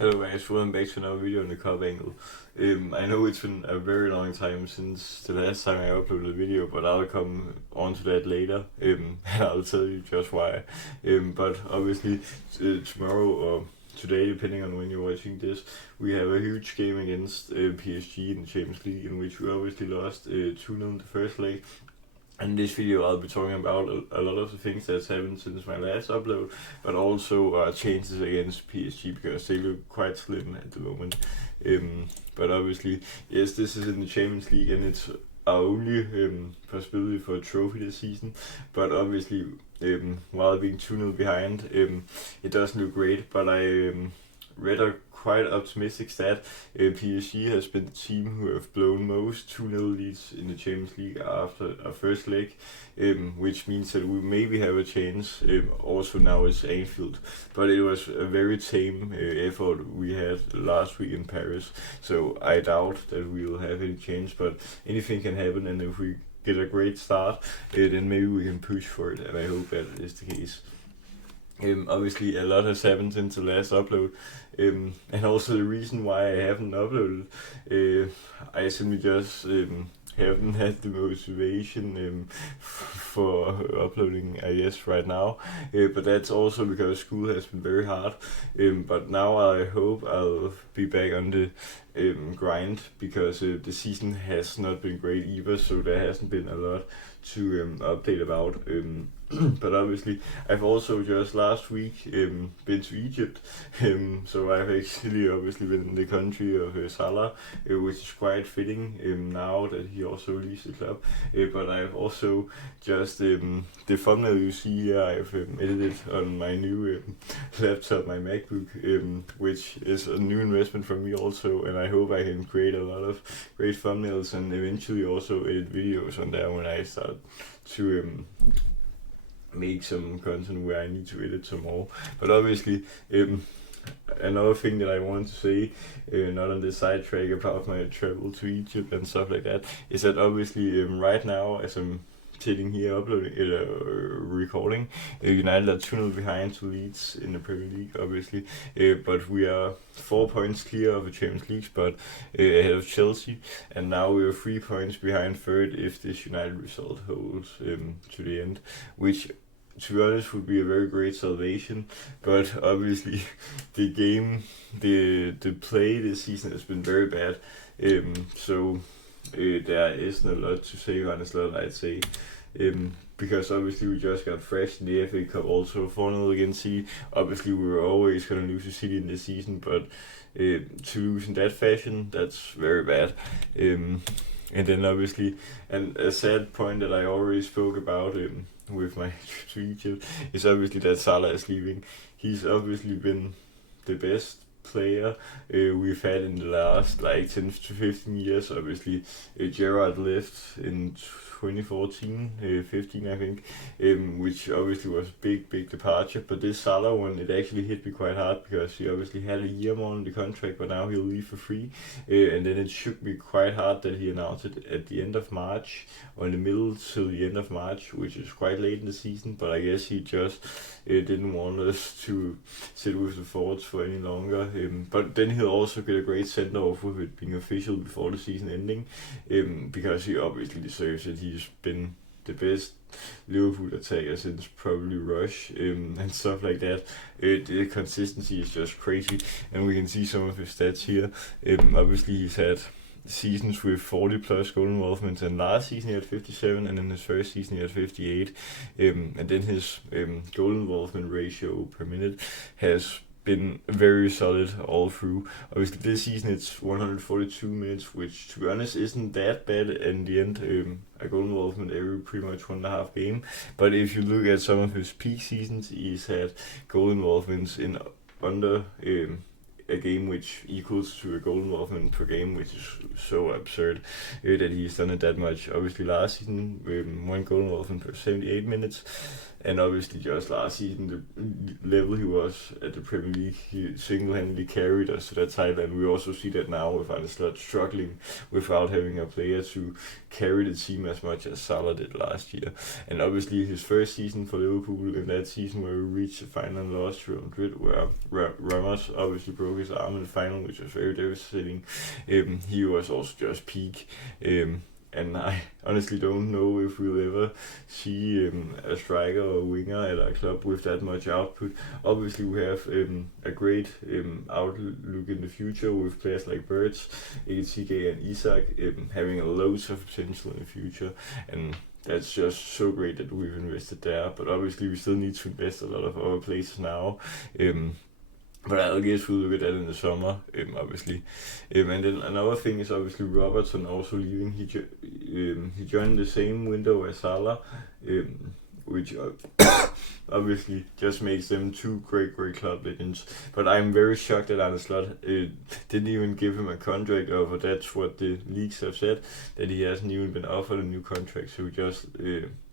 Hello guys, welcome back to another video on the Cup Angle. I know it's been a very long time since the last time I uploaded a video, but I'll come on to that later, and I'll tell you just why. But obviously tomorrow or today, depending on when you're watching this, we have a huge game against PSG in the Champions League, in which we obviously lost 2-0 in the first leg. In this video, I'll be talking about a lot of the things that's happened since my last upload, but also changes against PSG because they look quite slim at the moment. But obviously, yes, this is in the Champions League and it's our only possibility for a trophy this season. But obviously, while being 2-0 behind, it doesn't look great. But I read a quite optimistic stat. PSG has been the team who have blown most 2-0 leads in the Champions League after a first leg, which means that we maybe have a chance. Also now it's Anfield, but it was a very tame effort we had last week in Paris, so I doubt that we will have any chance, but anything can happen, and if we get a great start, then maybe we can push for it, and I hope that is the case. Obviously a lot has happened since the last upload, and also the reason why I haven't uploaded, I simply just haven't had the motivation for uploading, I guess, right now, but that's also because school has been very hard, but now I hope I'll be back on the grind, because the season has not been great either, so there hasn't been a lot to update about. But obviously, I've also just last week been to Egypt, so I've actually obviously been in the country of Salah, which is quite fitting now that he also leaves the club. But I've also just the thumbnail you see here, I've edited on my new laptop, my MacBook, which is a new investment for me also, and I hope I can create a lot of great thumbnails and eventually also edit videos on there when I start to make some content where I need to edit some more. But obviously, another thing that I wanted to say, not on the sidetrack about my travel to Egypt and stuff like that, is that obviously right now, as I'm sitting here uploading recording, United are 2-0 behind to Leeds in the Premier League, obviously, but we are 4 points clear of the Champions League spot, ahead of Chelsea, and now we are 3 points behind third if this United result holds to the end, which, to be honest, would be a very great salvation. But obviously the play this season has been very bad, so there isn't a lot to say on this lot, I'd say, because obviously we just got thrashed in the FA Cup, also 4-0 against City. Obviously we were always going to lose to City in this season, but to lose in that fashion, that's very bad. And then obviously, and a sad point that I already spoke about with my trip to Egypt is obviously that Salah is leaving. He's obviously been the best player we've had in the last like 10 to 15 years. Obviously, Gerrard left in 2014, 15 I think, which obviously was a big departure. But this Salah one, it actually hit me quite hard because he obviously had a year more on the contract, but now he'll leave for free. And then it shook me quite hard that he announced it at the end of March, or in the middle till the end of March, which is quite late in the season. But I guess he just didn't want us to sit with the thoughts for any longer. But then he'll also get a great send off with it being official before the season ending, because he obviously deserves it. He's been the best Liverpool attacker since probably Rush, and stuff like that. The consistency is just crazy, and we can see some of his stats here. Obviously he's had seasons with 40 plus goal involvements, and last season he had 57, and in his first season he had 58, and then his goal involvement ratio per minute has been very solid all through. Obviously this season it's 142 minutes, which to be honest isn't that bad in the end. A goal involvement every pretty much 1.5 game, but if you look at some of his peak seasons, he's had goal involvements in under a game which equals to a goal involvement per game, which is so absurd that he's done it that much. Obviously last season, one goal involvement per 78 minutes, and obviously just last season, the level he was at the Premier League, he single-handedly carried us to that title, and we also see that now with Arne Slot struggling without having a player to carry the team as much as Salah did last year. And obviously his first season for Liverpool, in that season where we reached the final and lost to Real Madrid, where Ramos obviously broke his arm in the final, which was very devastating. He was also just peak. And I honestly don't know if we'll ever see a striker or a winger at our club with that much output. Obviously, we have a great outlook in the future with players like Birds, enjiy and Isak having loads of potential in the future. And that's just so great that we've invested there. But obviously, we still need to invest a lot of other places now. But I guess we'll look at that in the summer, obviously. And then another thing is obviously Robertson also leaving. He joined the same window as Salah, which obviously just makes them two great club legends. But I'm very shocked that Arne Slot didn't even give him a contract offer. That's what the leagues have said, that he hasn't even been offered a new contract. So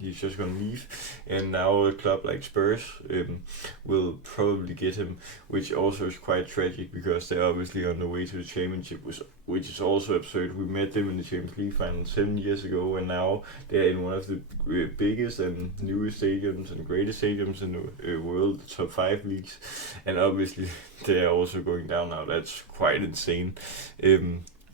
he's just going to leave, and now a club like Spurs will probably get him, which also is quite tragic because they're obviously on the way to the championship, which is also absurd. We met them in the Champions League final 7 years ago, and now they're in one of the biggest and newest stadiums and greatest stadiums in the world, the top 5 leagues, and obviously they're also going down now. That's quite insane.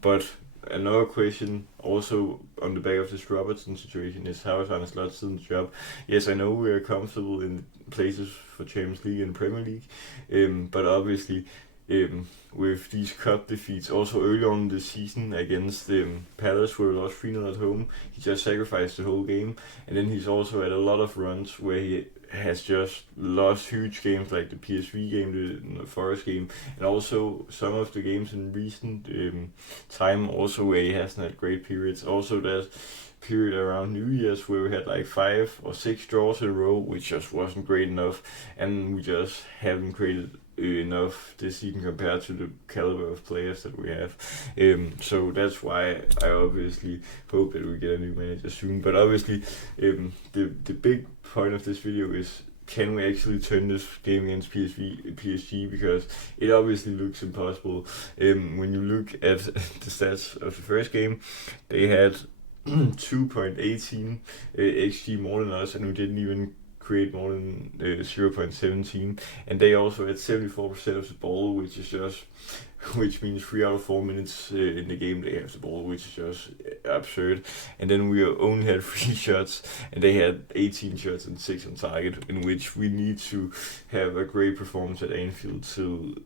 But another question also on the back of this Robertson situation is, how is Arne Slot still in the job? Yes, I know we are comfortable in places for Champions League and Premier League, but obviously with these cup defeats, also early on in the season against Palace, where we lost 3-0 at home, he just sacrificed the whole game, and then he's also had a lot of runs where he has just lost huge games like the PSG game, the Forest game, and also some of the games in recent time also where he hasn't had great periods. Also that period around New Year's where we had like 5 or 6 draws in a row, which just wasn't great enough, and we just haven't created enough this season compared to the caliber of players that we have. So that's why I obviously hope that we get a new manager soon. But obviously the big point of this video is, can we actually turn this game against PSG? Because it obviously looks impossible. When you look at the stats of the first game, they had 2.18 xG more than us, and we didn't even create more than 0.17, and they also had 74% of the ball, which means 3 out of 4 minutes in the game they have the ball, which is just absurd. And then we only had 3 shots, and they had 18 shots and 6 on target, in which we need to have a great performance at Anfield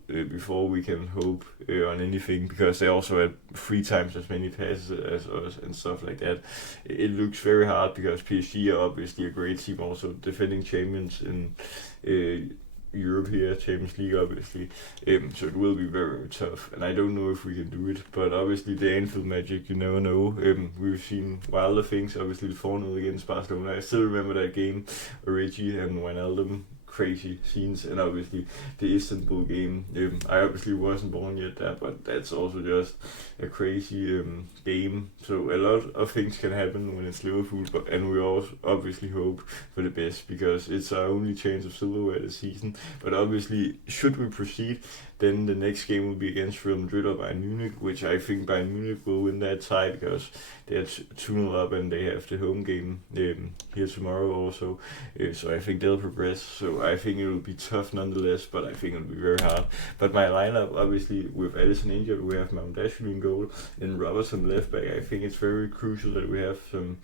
before we can hope on anything, because they also had 3 times as many passes as us and stuff like that. It looks very hard because PSG are obviously a great team, also defending champions in Europe here, Champions League obviously, so it will be very tough, and I don't know if we can do it, but obviously the Anfield magic, you never know. We've seen wilder things, obviously the 4-0 against Barcelona. I still remember that game, Origi and Wijnaldum, crazy scenes, and obviously the Istanbul game. I obviously wasn't born yet there, but that's also just a crazy game. So a lot of things can happen when it's Liverpool, and we also obviously hope for the best because it's our only chance of silverware this season. But obviously, should we proceed, then the next game will be against Real Madrid or Bayern Munich, which I think Bayern Munich will win that tie because they're 2-0 up and they have the home game here tomorrow also. So I think they'll progress. So I think it will be tough nonetheless, but I think it will be very hard. But my lineup, obviously, with Alisson injured, we have Mamdashvili in goal and Robertson left back. I think it's very crucial that we have some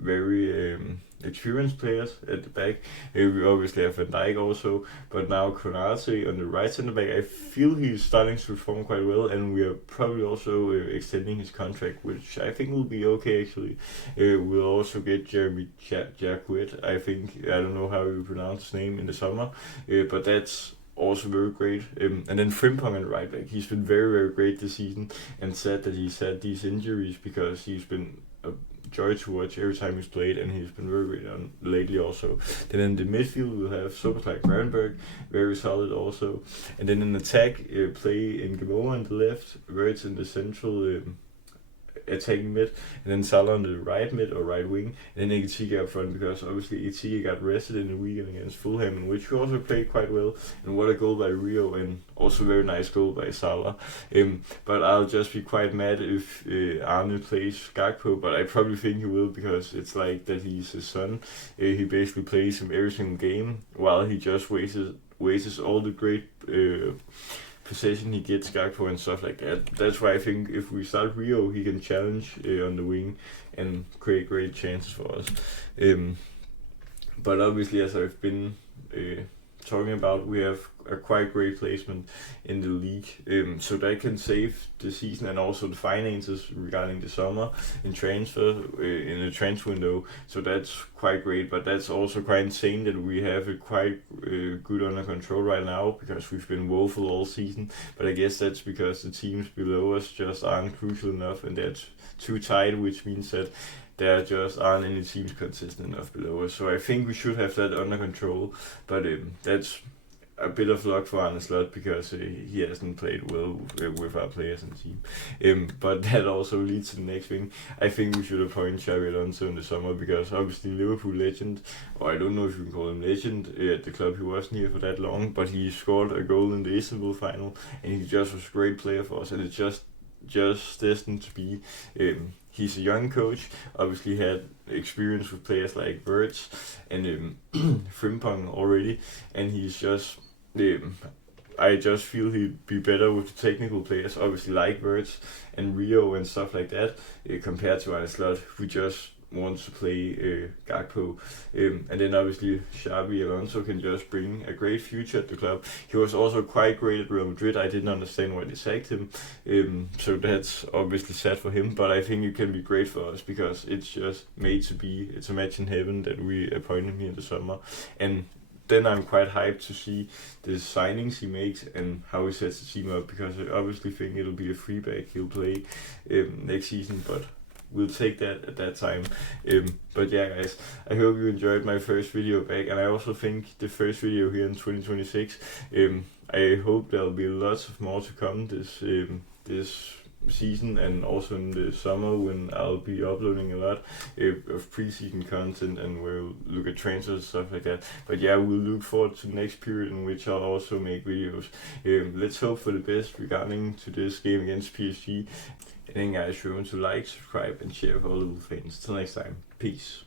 very experienced players at the back. We obviously have Van Dijk also, but now Konate on the right center back, I feel he's starting to perform quite well, and we are probably also extending his contract, which I think will be okay actually. We'll also get Jeremy Jacquet, I don't know how you pronounce his name, in the summer, but that's also very great. And then Frimpong on the right back, he's been very great this season, and said that he's had these injuries because he's been a joy to watch every time he's played, and he's been very great on lately also. Then in the midfield we'll have Sobers like Gravenberg, very solid also. And then in attack, play in Gamora on the left, Wirtz in the central attacking mid, and then Salah on the right mid or right wing, and then enjiy up front, because obviously enjiy got rested in the weekend against Fulham, in which he also played quite well. And what a goal by Rio, and also very nice goal by Salah. But I'll just be quite mad if Arne plays Gakpo, but I probably think he will, because it's like that he's his son. He basically plays him every single game, while he just wastes all the great possession he gets, Gakpo and stuff like that. That's why I think if we start Rio, he can challenge on the wing and create great chances for us. But obviously, as I've been talking about, we have a quite great placement in the league, so that can save the season and also the finances regarding the summer in in the transfer window. So that's quite great, but that's also quite insane that we have it quite good under control right now, because we've been woeful all season. But I guess that's because the teams below us just aren't crucial enough, and that's too tight, which means that there just aren't any teams consistent enough below us. So I think we should have that under control, but that's a bit of luck for Arne Slot, because he hasn't played well with our players and team. But that also leads to the next thing. I think we should appoint Xabi Alonso in the summer, because obviously Liverpool legend, or I don't know if you can call him legend, at the club. He wasn't here for that long, but he scored a goal in the Istanbul final, and he just was a great player for us, and it's just destined to be. He's a young coach, obviously had experience with players like Wirtz and Frimpong already, and he's just, I just feel he'd be better with the technical players, obviously like Wirtz and Rio and stuff like that, compared to Arne Slot, who just wants to play Gakpo. And then obviously Xabi Alonso can just bring a great future at the club. He was also quite great at Real Madrid. I didn't understand why they sacked him, so that's obviously sad for him, but I think it can be great for us, because it's just made to be, it's a match in heaven that we appoint him here in the summer. And then I'm quite hyped to see the signings he makes and how he sets the team up, because I obviously think it'll be a free back he'll play next season, but we'll take that at that time. But yeah, guys, I hope you enjoyed my first video back, and I also think the first video here in 2026. I hope there'll be lots of more to come this season, and also in the summer, when I'll be uploading a lot of pre-season content, and we'll look at transfers and stuff like that. But yeah, we'll look forward to the next period in which I'll also make videos. Let's hope for the best regarding to this game against PSG. And then guys, remember to like, subscribe and share with all the little fans. Till next time, peace.